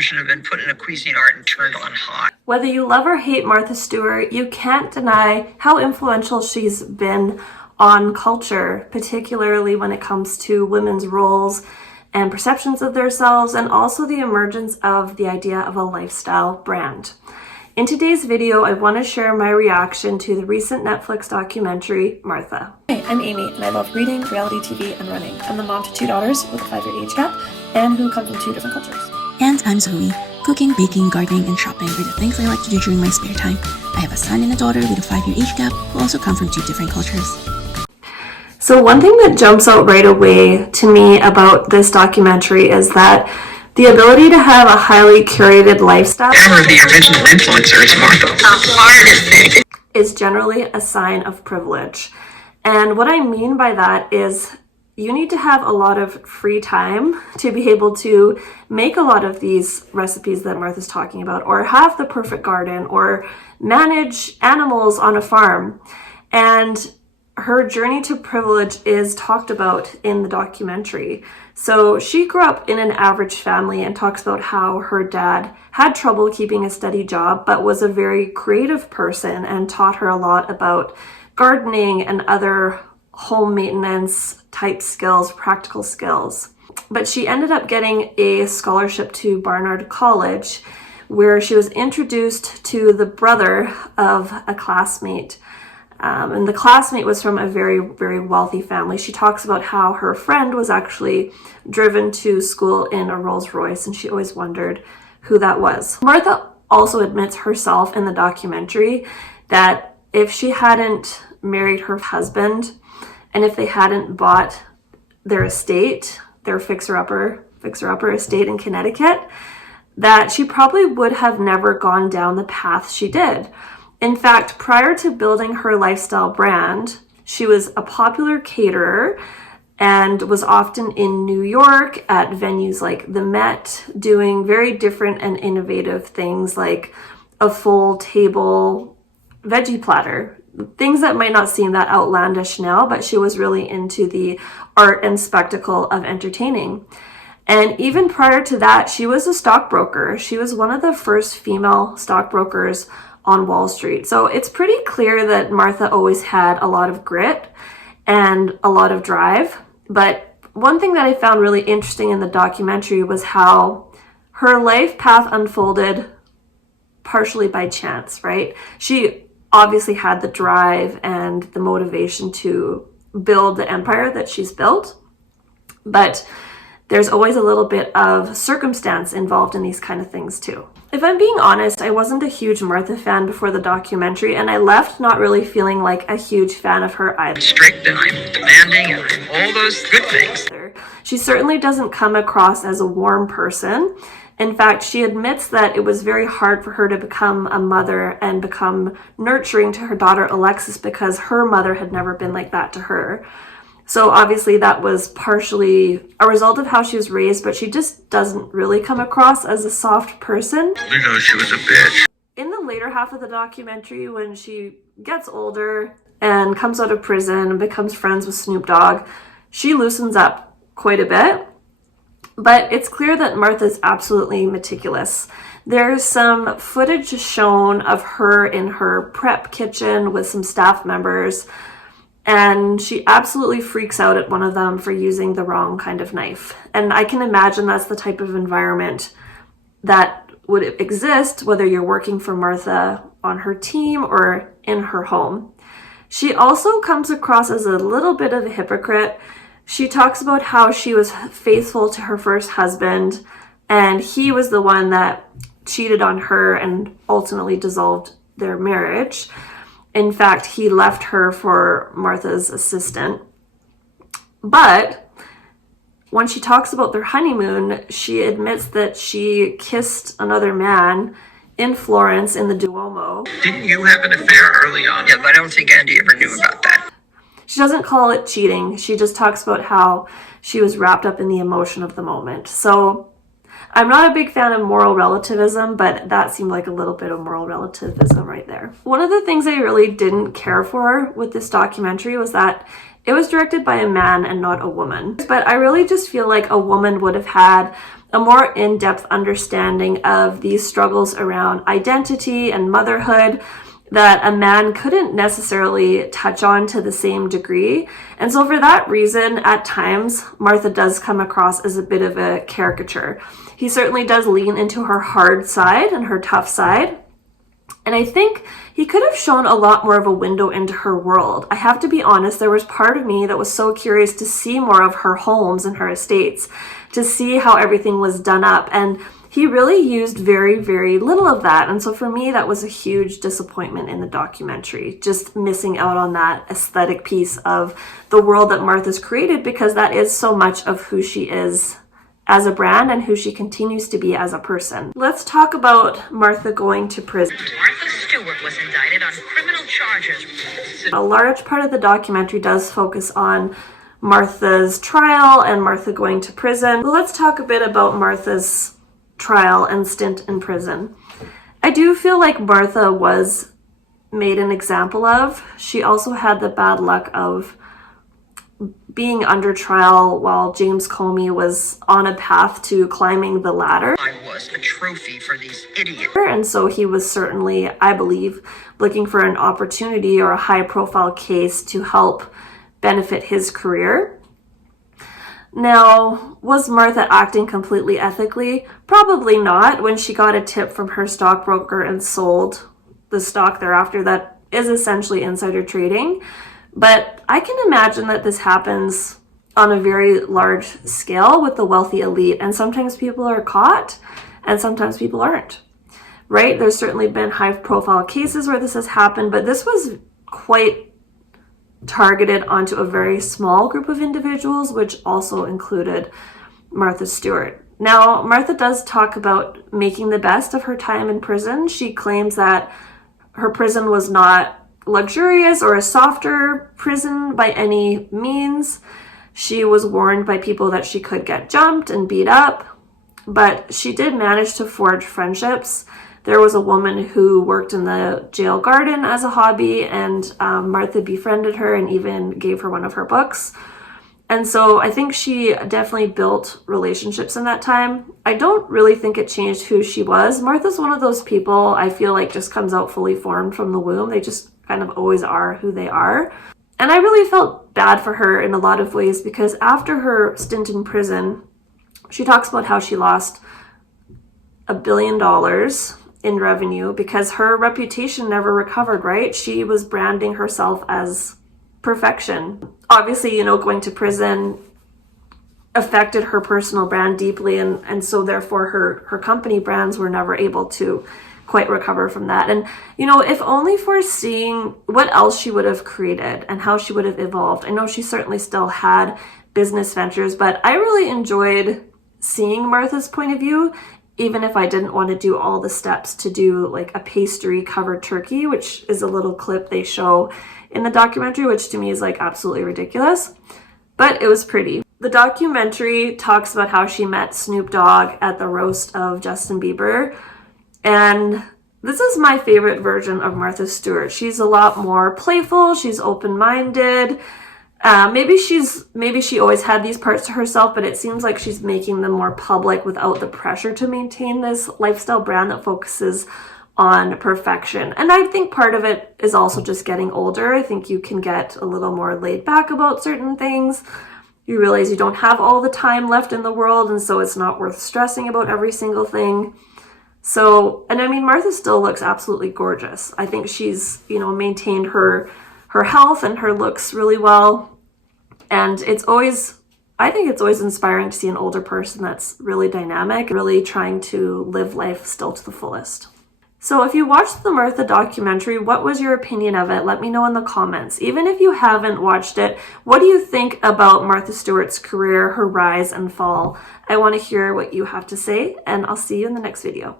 should have been put in a Cuisinart and turned on hot. Whether you love or hate Martha Stewart, you can't deny how influential she's been on culture, particularly when it comes to women's roles and perceptions of themselves, and also the emergence of the idea of a lifestyle brand. In today's video, I want to share my reaction to the recent Netflix documentary, Martha. Hey, I'm Amy, and I love reading, reality TV, and running. I'm the mom to 2 daughters with a 5-year age gap, and who come from 2 different cultures. And I'm Zoe. Cooking, baking, gardening, and shopping are the things I like to do during my spare time. I have a son and a daughter with a 5-year age gap who also come from 2 different cultures. So one thing that jumps out right away to me about this documentary is that the ability to have a highly curated lifestyle The original influencer is Martha. The hardest thing is generally a sign of privilege. And what I mean by that is you need to have a lot of free time to be able to make a lot of these recipes that Martha's talking about, or have the perfect garden, or manage animals on a farm. And her journey to privilege is talked about in the documentary. So she grew up in an average family and talks about how her dad had trouble keeping a steady job, but was a very creative person and taught her a lot about gardening and other home maintenance type skills, practical skills. But she ended up getting a scholarship to Barnard College, where she was introduced to the brother of a classmate. And the classmate was from a very, very wealthy family. She talks about how her friend was actually driven to school in a Rolls Royce, and she always wondered who that was. Martha also admits herself in the documentary that if she hadn't married her husband, and if they hadn't bought their estate, their fixer-upper estate in Connecticut, that she probably would have never gone down the path she did. In fact, prior to building her lifestyle brand, she was a popular caterer and was often in New York at venues like the Met, doing very different and innovative things like a full table veggie platter. Things that might not seem that outlandish now, but she was really into the art and spectacle of entertaining. And even prior to that, she was a stockbroker. She was one of the first female stockbrokers on Wall Street. So it's pretty clear that Martha always had a lot of grit and a lot of drive. But one thing that I found really interesting in the documentary was how her life path unfolded partially by chance, right? She obviously had the drive and the motivation to build the empire that she's built, but there's always a little bit of circumstance involved in these kind of things too. If I'm being honest, I wasn't a huge Martha fan before the documentary, and I left not really feeling like a huge fan of her either. I'm strict and I'm demanding and I'm all those good things. She certainly doesn't come across as a warm person. In fact, she admits that it was very hard for her to become a mother and become nurturing to her daughter Alexis because her mother had never been like that to her. So obviously that was partially a result of how she was raised, but she just doesn't really come across as a soft person. Because she was a bitch. In the later half of the documentary, when she gets older and comes out of prison and becomes friends with Snoop Dogg, she loosens up quite a bit. But it's clear that Martha's absolutely meticulous. There's some footage shown of her in her prep kitchen with some staff members, and she absolutely freaks out at one of them for using the wrong kind of knife. And I can imagine that's the type of environment that would exist whether you're working for Martha on her team or in her home. She also comes across as a little bit of a hypocrite. She talks about how she was faithful to her first husband, and he was the one that cheated on her and ultimately dissolved their marriage. In fact, he left her for Martha's assistant. But when she talks about their honeymoon, she admits that she kissed another man in Florence in the Duomo. Didn't you have an affair early on? Yeah, but I don't think Andy ever knew about that. She doesn't call it cheating. She just talks about how she was wrapped up in the emotion of the moment. So I'm not a big fan of moral relativism, but that seemed like a little bit of moral relativism right there. One of the things I really didn't care for with this documentary was that it was directed by a man and not a woman. But I really just feel like a woman would have had a more in-depth understanding of these struggles around identity and motherhood that a man couldn't necessarily touch on to the same degree. And so for that reason, at times, Martha does come across as a bit of a caricature. He certainly does lean into her hard side and her tough side. And I think he could have shown a lot more of a window into her world. I have to be honest, there was part of me that was so curious to see more of her homes and her estates, to see how everything was done up. And he really used very, very little of that. And so for me, that was a huge disappointment in the documentary, just missing out on that aesthetic piece of the world that Martha's created, because that is so much of who she is as a brand and who she continues to be as a person. Let's talk about Martha going to prison. Martha Stewart was indicted on criminal charges. A large part of the documentary does focus on Martha's trial and Martha going to prison. But let's talk a bit about Martha's trial and stint in prison. I do feel like Martha was made an example of. She also had the bad luck of being under trial while James Comey was on a path to climbing the ladder. I was a trophy for these idiots. And so he was certainly, I believe, looking for an opportunity or a high-profile case to help benefit his career. Now, was Martha acting completely ethically? Probably not. When she got a tip from her stockbroker and sold the stock thereafter, that is essentially insider trading. But I can imagine that this happens on a very large scale with the wealthy elite, and sometimes people are caught and sometimes people aren't, right? There's certainly been high-profile cases where this has happened, but this was quite targeted onto a very small group of individuals, which also included Martha Stewart. Now, Martha does talk about making the best of her time in prison. She claims that her prison was not luxurious or a softer prison by any means. She was warned by people that she could get jumped and beat up, but she did manage to forge friendships. There was a woman who worked in the jail garden as a hobby, and Martha befriended her and even gave her one of her books. And so I think she definitely built relationships in that time. I don't really think it changed who she was. Martha's one of those people I feel like just comes out fully formed from the womb. They just kind of always are who they are. And I really felt bad for her in a lot of ways, because after her stint in prison, she talks about how she lost $1 billion in revenue because her reputation never recovered, right? She was branding herself as perfection. Obviously, you know, going to prison affected her personal brand deeply, and so therefore her company brands were never able to quite recover from that. And, you know, if only for seeing what else she would have created and how she would have evolved. I know she certainly still had business ventures, but I really enjoyed seeing Martha's point of view, even if I didn't want to do all the steps to do like a pastry covered turkey, which is a little clip they show in the documentary, which to me is like absolutely ridiculous, but it was pretty. The documentary talks about how she met Snoop Dogg at the roast of Justin Bieber. And this is my favorite version of Martha Stewart. She's a lot more playful. She's open-minded. Maybe she always had these parts to herself, but it seems like she's making them more public without the pressure to maintain this lifestyle brand that focuses on perfection. And I think part of it is also just getting older. I think you can get a little more laid back about certain things. You realize you don't have all the time left in the world, and so it's not worth stressing about every single thing. So, and I mean, Martha still looks absolutely gorgeous. I think she's, you know, maintained her health and her looks really well. And I think it's always inspiring to see an older person that's really dynamic, really trying to live life still to the fullest. So if you watched the Martha documentary, what was your opinion of it? Let me know in the comments. Even if you haven't watched it, what do you think about Martha Stewart's career, her rise and fall? I want to hear what you have to say, and I'll see you in the next video.